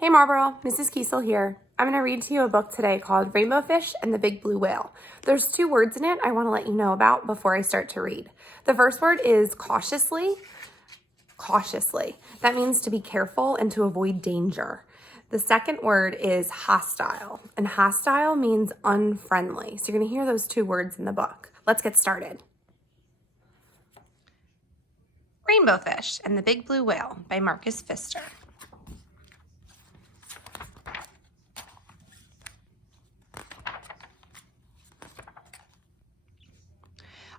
Hey Marlboro, Mrs. Kiesel here. I'm going to read to you a book today called Rainbow Fish and the Big Blue Whale. There's 2 words in it I want to let you know about before I start to read. The first word is cautiously. Cautiously. That means to be careful and to avoid danger. The second word is hostile, and hostile means unfriendly. So you're going to hear those 2 words in the book. Let's get started. Rainbow Fish and the Big Blue Whale by Marcus Pfister.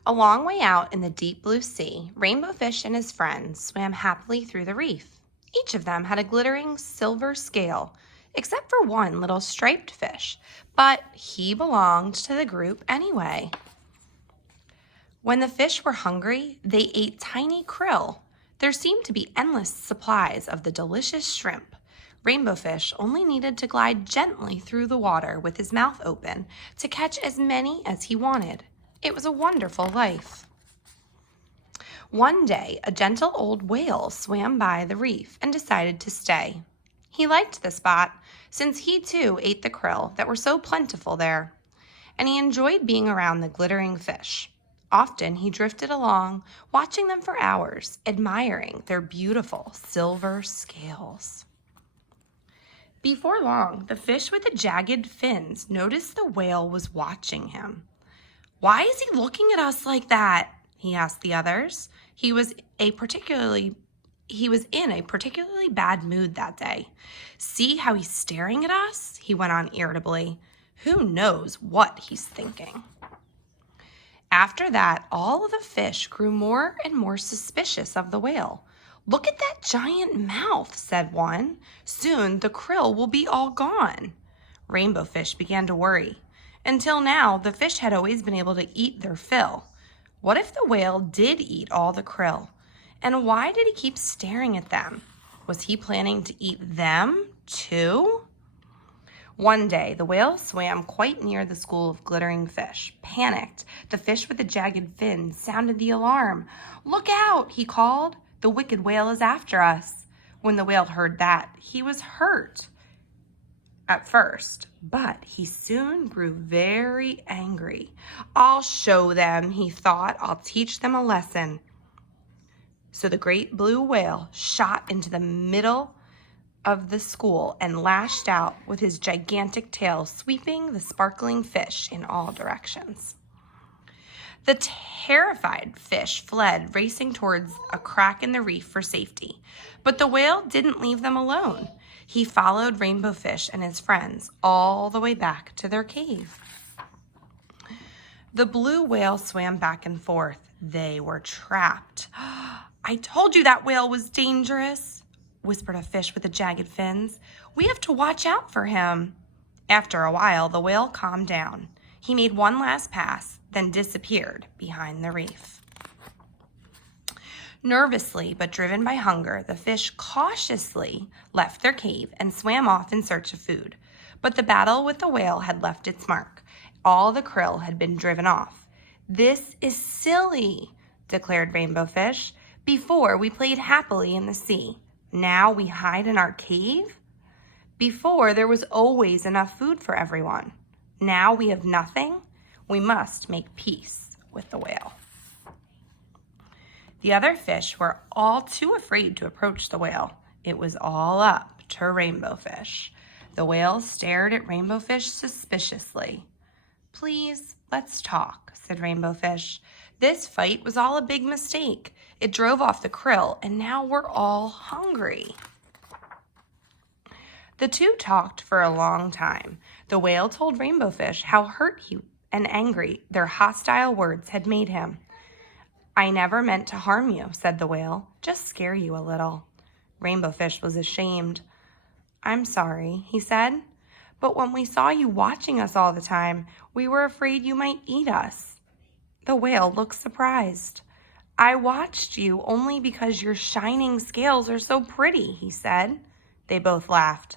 A long way out in the deep blue sea, Rainbow Fish and his friends swam happily through the reef. Each of them had a glittering silver scale, except for one little striped fish, but he belonged to the group anyway. When the fish were hungry, they ate tiny krill. There seemed to be endless supplies of the delicious shrimp. Rainbow Fish only needed to glide gently through the water with his mouth open to catch as many as he wanted. It was a wonderful life. One day, a gentle old whale swam by the reef and decided to stay. He liked the spot, since he too ate the krill that were so plentiful there, and he enjoyed being around the glittering fish. Often he drifted along, watching them for hours, admiring their beautiful silver scales. Before long, the fish with the jagged fins noticed the whale was watching him. "Why is he looking at us like that?" he asked the others. He was in a particularly bad mood that day. "See how he's staring at us?" he went on irritably. "Who knows what he's thinking?" After that, all of the fish grew more and more suspicious of the whale. "Look at that giant mouth," said one. "Soon the krill will be all gone." Rainbow Fish began to worry. Until now, the fish had always been able to eat their fill. What if the whale did eat all the krill? And why did he keep staring at them? Was he planning to eat them too? One day, the whale swam quite near the school of glittering fish. Panicked, the fish with the jagged fins sounded the alarm. "Look out," he called. "The wicked whale is after us." When the whale heard that, he was hurt at first, but he soon grew very angry. "I'll show them," he thought. "I'll teach them a lesson." So the great blue whale shot into the middle of the school and lashed out with his gigantic tail, sweeping the sparkling fish in all directions. The terrified fish fled, racing towards a crack in the reef for safety. But the whale didn't leave them alone. He followed Rainbow Fish and his friends all the way back to their cave. The blue whale swam back and forth. They were trapped. "I told you that whale was dangerous," whispered a fish with the jagged fins. "We have to watch out for him." After a while, the whale calmed down. He made one last pass, then disappeared behind the reef. Nervously, but driven by hunger, the fish cautiously left their cave and swam off in search of food. But the battle with the whale had left its mark. All the krill had been driven off. "This is silly," declared Rainbow Fish. "Before, we played happily in the sea. Now we hide in our cave? Before, there was always enough food for everyone. Now we have nothing. We must make peace with the whale." The other fish were all too afraid to approach the whale. It was all up to Rainbow Fish. The whale stared at Rainbow Fish suspiciously. "Please, let's talk," said Rainbow Fish. "This fight was all a big mistake. It drove off the krill, and now we're all hungry." The two talked for a long time. The whale told Rainbow Fish how hurt he and angry their hostile words had made him. "I never meant to harm you," said the whale, "just scare you a little." Rainbow Fish was ashamed. "I'm sorry," he said, "but when we saw you watching us all the time, we were afraid you might eat us." The whale looked surprised. "I watched you only because your shining scales are so pretty," he said. They both laughed.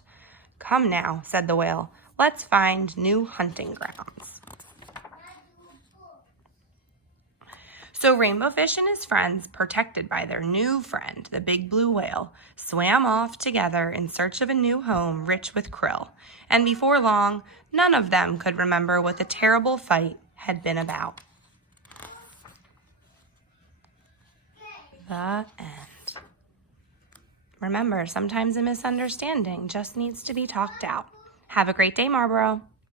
"Come now," said the whale, "let's find new hunting grounds." So Rainbow Fish and his friends, protected by their new friend, the big blue whale, swam off together in search of a new home rich with krill. And before long, none of them could remember what the terrible fight had been about. The end. Remember, sometimes a misunderstanding just needs to be talked out. Have a great day, Marlboro.